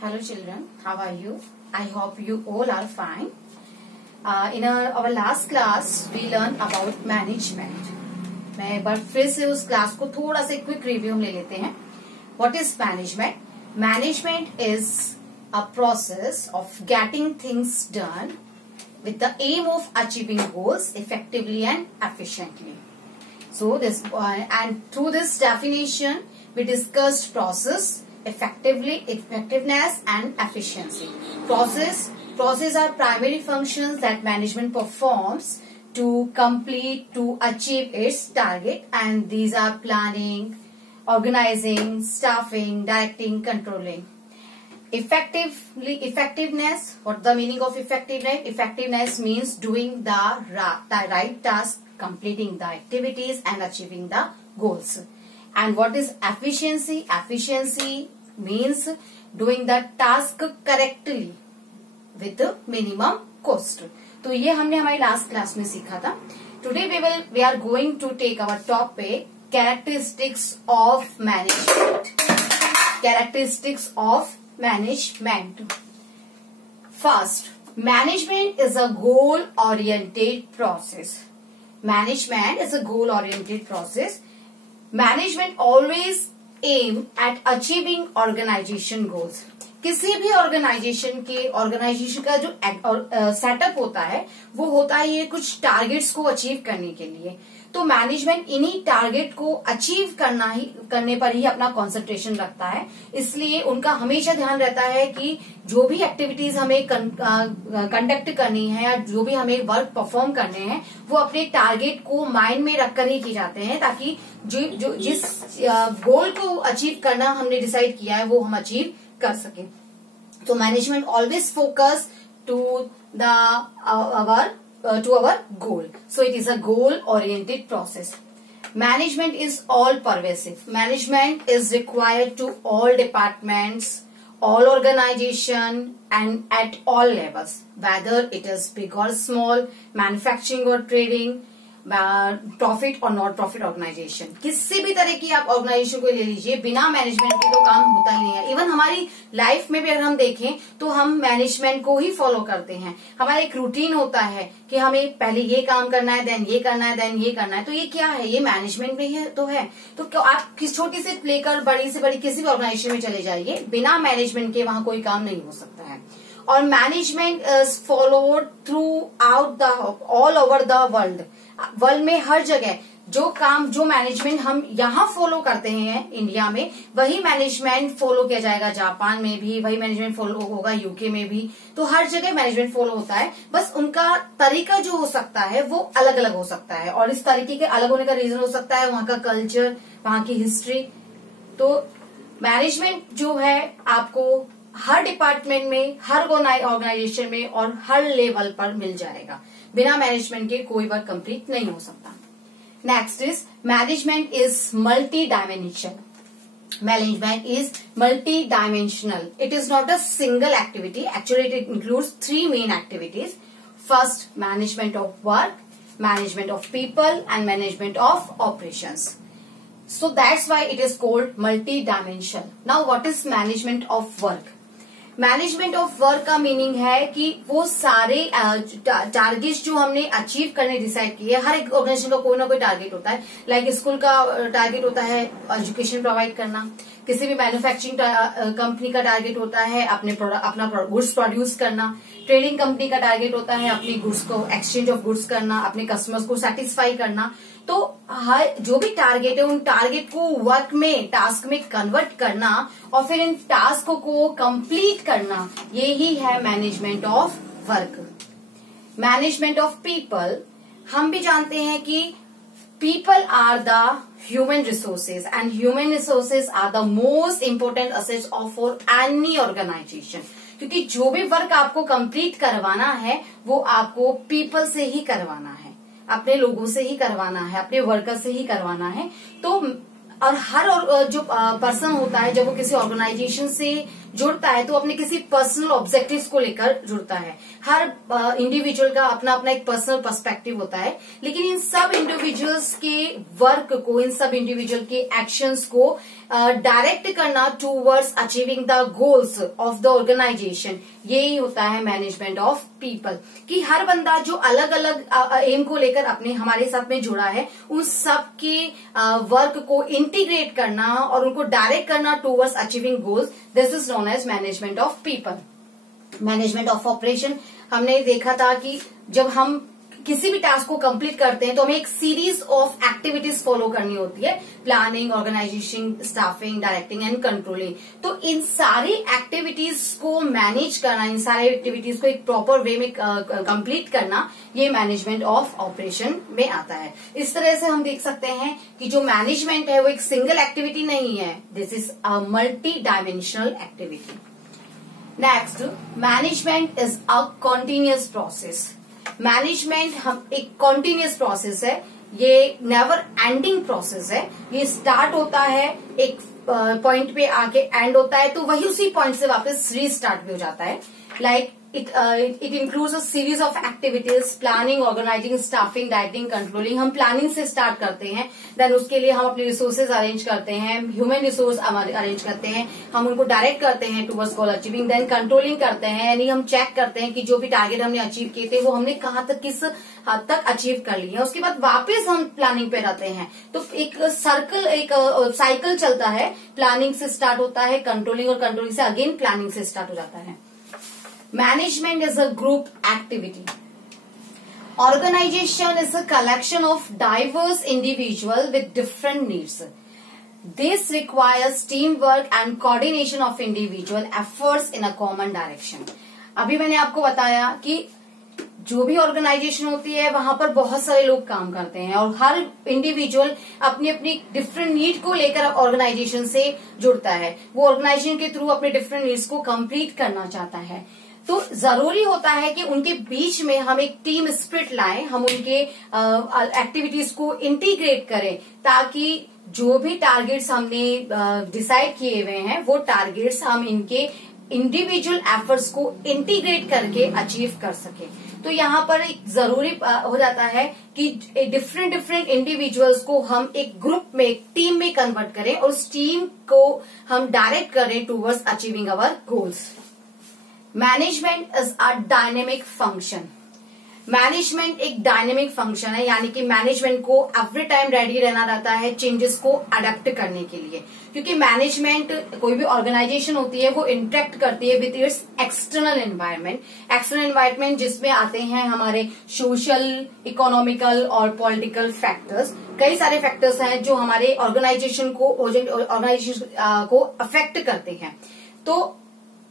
Hello children, how are you? I hope you all are fine. In our last class we learned about management. मैं एक बार फिर से उस class को थोड़ा सा क्विक रिव्यू में ले लेते हैं. What is management? Management is a process of getting things done with the aim of achieving goals effectively and efficiently. So this and through this definition we discussed process, effectiveness and efficiency. Process are primary functions that management performs to achieve its target, and these are planning, organizing, staffing, directing, controlling. Effectiveness, what the meaning of effectiveness? Effectiveness means doing the right task, completing the activities and achieving the goals. And what is efficiency? Efficiency means doing the task correctly with minimum cost. तो ये हमने हमारी last class में सीखा था. Today we are going to take our topic characteristics of management. Characteristics of management. First, management is a goal-oriented process. Management is a goal-oriented process. Management always aim at achieving organization goals. किसी भी organisation का जो setup होता है वो होता है ये कुछ टारगेट्स को अचीव करने के लिए. तो मैनेजमेंट इन्हीं टारगेट को अचीव करने पर ही अपना कंसंट्रेशन रखता है. इसलिए उनका हमेशा ध्यान रहता है कि जो भी एक्टिविटीज हमें कंडक्ट करनी है या जो भी हमें वर्क परफॉर्म करने हैं वो अपने टारगेट को माइंड में रखकर ही की जाते हैं, ताकि जिस गोल को अचीव करना हमने डिसाइड किया है वो हम अचीव कर सके. तो management always focus to our goal. So it is a goal-oriented process. Management is all-pervasive. Management is required to all departments, all organization, and at all levels, whether it is big or small, manufacturing or trading, profit और not profit organisation. किसी भी तरह की आप organisation को ले लीजिए, बिना मैनेजमेंट के तो काम होता ही नहीं है. इवन हमारी लाइफ में भी अगर हम देखें तो हम मैनेजमेंट को ही फॉलो करते हैं. हमारा एक रूटीन होता है कि हमें पहले ये काम करना है, देन ये करना है, देन ये करना है. तो ये क्या है? ये मैनेजमेंट में ही तो है. तो आप किस छोटी से लेकर बड़ी से बड़ी किसी भी ऑर्गेनाइजेशन में चले जाइए, बिना मैनेजमेंट के वहां कोई काम नहीं हो सकता है. और management is followed through out all over the world में हर जगह जो मैनेजमेंट हम यहाँ फॉलो करते हैं इंडिया में, वही मैनेजमेंट फॉलो किया जाएगा जापान में भी, वही मैनेजमेंट फॉलो होगा यूके में भी. तो हर जगह मैनेजमेंट फॉलो होता है, बस उनका तरीका जो हो सकता है वो अलग अलग हो सकता है. और इस तरीके के अलग होने का रीजन हो सकता है वहां का कल्चर, वहां की हिस्ट्री. तो मैनेजमेंट जो है आपको हर डिपार्टमेंट में, हर ऑर्गेनाइजेशन में और हर लेवल पर मिल जाएगा. बिना मैनेजमेंट के कोई वर्क कंप्लीट नहीं हो सकता. Next is management is multi dimensional. Management is multi dimensional. It is not a single activity. Actually it includes 3 main activities. First, management of work, management of people and management of operations. So that's why it is called multi-dimensional. Now what is management of work? Management of work का meaning है कि वो सारे targets जो हमने achieve करने decide किए. हर एक ऑर्गेनाइजेशन का कोई ना कोई टारगेट होता है. लाइक स्कूल का टारगेट होता है एजुकेशन प्रोवाइड करना. किसी भी मैन्युफैक्चरिंग कंपनी का टारगेट होता है अपना गुड्स प्रोड्यूस करना. ट्रेडिंग कंपनी का टारगेट होता है अपनी गुड्स को एक्सचेंज ऑफ गुड्स करना, अपने कस्टमर्स को सेटिस्फाई करना. तो हर जो भी टारगेट है उन टारगेट को वर्क में, टास्क में कन्वर्ट करना और फिर इन टास्क को कंप्लीट करना, यही है management of work. Management of people, हम भी जानते हैं कि people are the human resources and human resources are the most important assets of for any organisation. क्योंकि जो भी वर्क आपको कंप्लीट करवाना है वो आपको पीपल से ही करवाना है, अपने लोगों से ही करवाना है, अपने वर्कर से ही करवाना है. तो और हर जो पर्सन होता है जब वो किसी ऑर्गेनाइजेशन से जुड़ता है तो अपने किसी पर्सनल ऑब्जेक्टिव्स को लेकर जुड़ता है। हर इंडिविजुअल का अपना अपना एक पर्सनल पर्सपेक्टिव होता है, लेकिन इन सब इंडिविजुअल्स के वर्क को, इन सब इंडिविजुअल के एक्शंस को डायरेक्ट करना towards achieving the goals of the organisation, यही होता है मैनेजमेंट ऑफ पीपल। कि हर बंदा जो अलग अलग एम को लेकर अपने हमारे साथ में जुड़ा है, उन सब के वर्क को इंटीग्रेट करना और उनको डायरेक्ट करना towards achieving goals, this is known as management of people. Management of operation हमने देखा था कि जब हम किसी भी टास्क को कंप्लीट करते हैं तो हमें एक सीरीज ऑफ एक्टिविटीज फॉलो करनी होती है, planning, organisation, staffing, directing and controlling. तो इन सारी एक्टिविटीज को मैनेज करना, इन सारी एक्टिविटीज को एक प्रॉपर वे में कंप्लीट करना, ये मैनेजमेंट ऑफ ऑपरेशन में आता है। इस तरह से हम देख सकते हैं कि जो मैनेजमेंट है वो एक सिंगल एक्टिविटी नहीं है, this is a multi dimensional activity. Next, management is a continuous process. Management हम एक कॉन्टिन्यूअस प्रोसेस है, ये नेवर एंडिंग प्रोसेस है। ये स्टार्ट होता है एक पॉइंट पे आके एंड होता है, तो वही उसी पॉइंट से वापस रीस्टार्ट भी हो जाता है। Like it includes a series of activities, planning, organizing, staffing, directing, controlling। हम प्लानिंग से स्टार्ट करते हैं, देन उसके लिए हम अपने रिसोर्सेज अरेंज करते हैं, ह्यूमन रिसोर्स अरेंज करते हैं, हम उनको डायरेक्ट करते हैं टुवर्ड्स गोल अचीविंग, देन कंट्रोलिंग करते हैं, यानी हम चेक करते हैं कि जो भी टारगेट हमने अचीव किए थे वो हमने कहाँ तक, किस हद तक अचीव कर लिए हैं। उसके बाद वापस हम प्लानिंग पे रहते हैं, तो एक सर्कल, एक साइकिल चलता है। प्लानिंग से स्टार्ट होता है कंट्रोलिंग, और कंट्रोलिंग से अगेन प्लानिंग से स्टार्ट हो जाता है। Management is a group activity. Organization is a collection of diverse individuals with different needs. This requires teamwork and coordination of individual efforts in a common direction. अभी मैंने आपको बताया कि जो भी ऑर्गेनाइजेशन होती है वहां पर बहुत सारे लोग काम करते हैं और हर इंडिविजुअल अपनी अपनी डिफरेंट नीड को लेकर ऑर्गेनाइजेशन से जुड़ता है। वो ऑर्गेनाइजेशन के थ्रू अपने डिफरेंट नीड्स को कंप्लीट करना चाहता है। तो जरूरी होता है कि उनके बीच में हम एक टीम स्पिरिट लाएं, हम उनके एक्टिविटीज को इंटीग्रेट करें, ताकि जो भी टारगेट्स हमने डिसाइड किए हुए हैं वो टारगेट्स हम इनके इंडिविजुअल एफर्ट्स को इंटीग्रेट करके अचीव कर सके। तो यहाँ पर एक जरूरी हो जाता है कि डिफरेंट इंडिविजुअल्स को हम एक ग्रुप में, एक टीम में कन्वर्ट करें और उस टीम को हम डायरेक्ट करें towards achieving our goals. Management is a dynamic function. Management एक डायनेमिक फंक्शन है, यानी कि मैनेजमेंट को एवरी टाइम रेडी रहना रहता है चेंजेस को अडेप्ट करने के लिए, क्योंकि मैनेजमेंट, कोई भी ऑर्गेनाइजेशन होती है वो इंटरेक्ट करती है with its external environment. External environment जिसमें आते हैं हमारे सोशल, इकोनॉमिकल और पॉलिटिकल फैक्टर्स। कई सारे फैक्टर्स हैं जो हमारे ऑर्गेनाइजेशन को अफेक्ट करते हैं। तो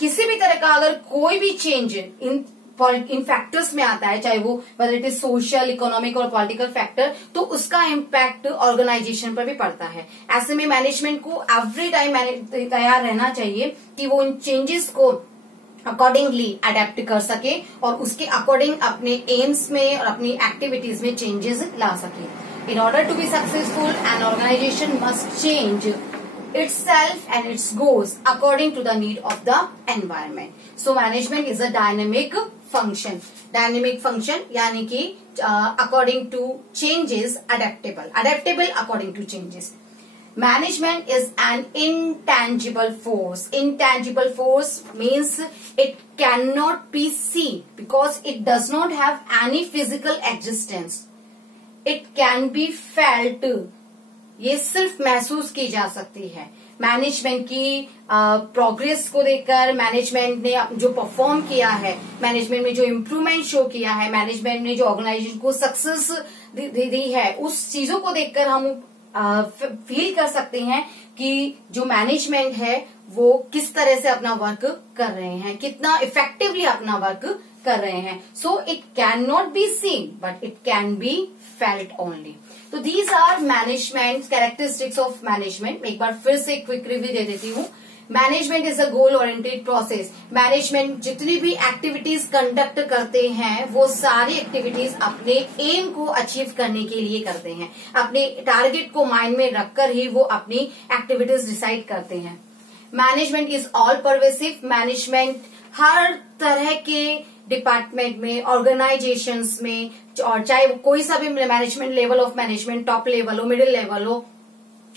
किसी भी तरह का अगर कोई भी चेंज इन फैक्टर्स में आता है, चाहे वो whether it is social, economic और पॉलिटिकल फैक्टर, तो उसका इम्पैक्ट ऑर्गेनाइजेशन पर भी पड़ता है। ऐसे में मैनेजमेंट को एवरी टाइम तैयार रहना चाहिए कि वो इन चेंजेस को अकॉर्डिंगली अडेप्ट कर सके और उसके अकॉर्डिंग अपने एम्स में और अपनी एक्टिविटीज में चेंजेस ला सके। In order to be successful, an organisation must change itself and its goals according to the need of the environment. So management is a dynamic function. Dynamic function यानी कि according to changes adaptable according to changes. Management is an intangible force. Intangible force means it cannot be seen because it does not have any physical existence. It can be felt. ये सिर्फ महसूस की जा सकती है। Management की progress को देखकर, मैनेजमेंट ने जो परफॉर्म किया है, मैनेजमेंट ने जो इम्प्रूवमेंट शो किया है, मैनेजमेंट ने जो ऑर्गेनाइजेशन को सक्सेस दी है, उस चीजों को देखकर हम फील कर सकते हैं कि जो मैनेजमेंट है वो किस तरह से अपना वर्क कर रहे हैं, कितना इफेक्टिवली अपना वर्क कर रहे हैं। So it can not be seen but it can be felt only. तो these are management characteristics of management. एक बार फिर से क्विक रिव्यू दे देती हूँ। Management is a goal oriented process. Management जितनी भी एक्टिविटीज कंडक्ट करते हैं वो सारी एक्टिविटीज अपने एम को अचीव करने के लिए करते हैं, अपने टारगेट को माइंड में रखकर ही वो अपनी एक्टिविटीज डिसाइड करते हैं। Management is all pervasive. Management हर तरह के डिपार्टमेंट में, ऑर्गेनाइजेशंस में, और चाहे कोई सा भी management level of management, top level हो, मिडिल लेवल हो,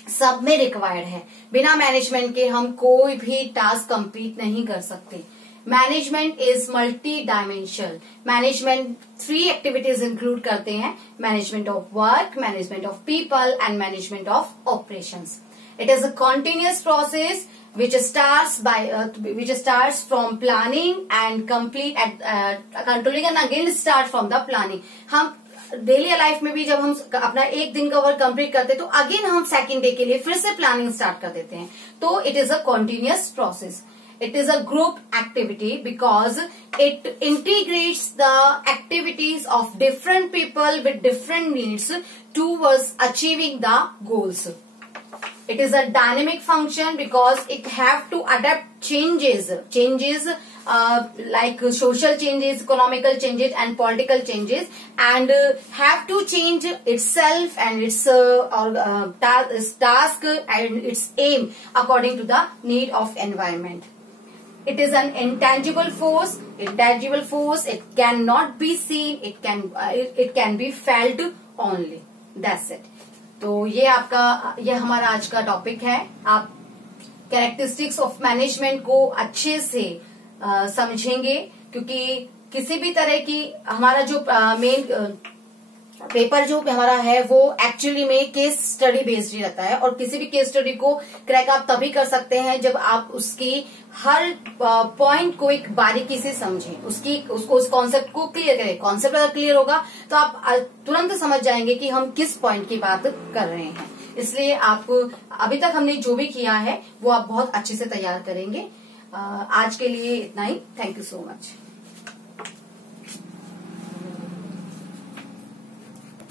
सब में रिक्वायर्ड है। बिना मैनेजमेंट के हम कोई भी टास्क कंप्लीट नहीं कर सकते। Management is multi dimensional. Management 3 activities include करते हैं, management of work, management of people and management of operations. It is a continuous process which starts from planning and complete at controlling and again start from the planning. हम daily life में भी जब हम अपना एक दिन का work complete करते हैं तो अगेन हम सेकेंड डे के लिए फिर से प्लानिंग स्टार्ट कर देते हैं। तो it is a continuous process. It is a group activity because it integrates the activities of different people with different needs towards achieving the goals. It is a dynamic function because it have to adapt changes like social changes, economical changes and political changes, and have to change itself and its task and its aim according to the need of environment. It is an intangible force. Intangible force, it cannot be seen, it can be felt only. That's it. तो ये हमारा आज का topic है। आप characteristics of management को अच्छे से समझेंगे, क्योंकि किसी भी तरह की हमारा जो मेन पेपर जो हमारा है वो एक्चुअली में केस स्टडी बेस्ड ही रहता है, और किसी भी केस स्टडी को क्रैक आप तभी कर सकते हैं जब आप उसकी हर पॉइंट को एक बारीकी से समझें, उस कॉन्सेप्ट को क्लियर करें। कॉन्सेप्ट अगर क्लियर होगा तो आप तुरंत समझ जाएंगे कि हम किस पॉइंट की बात कर रहे हैं। इसलिए आप अभी तक हमने जो भी किया है वो आप बहुत अच्छे से तैयार करेंगे। आज के लिए इतना ही। Thank you so much.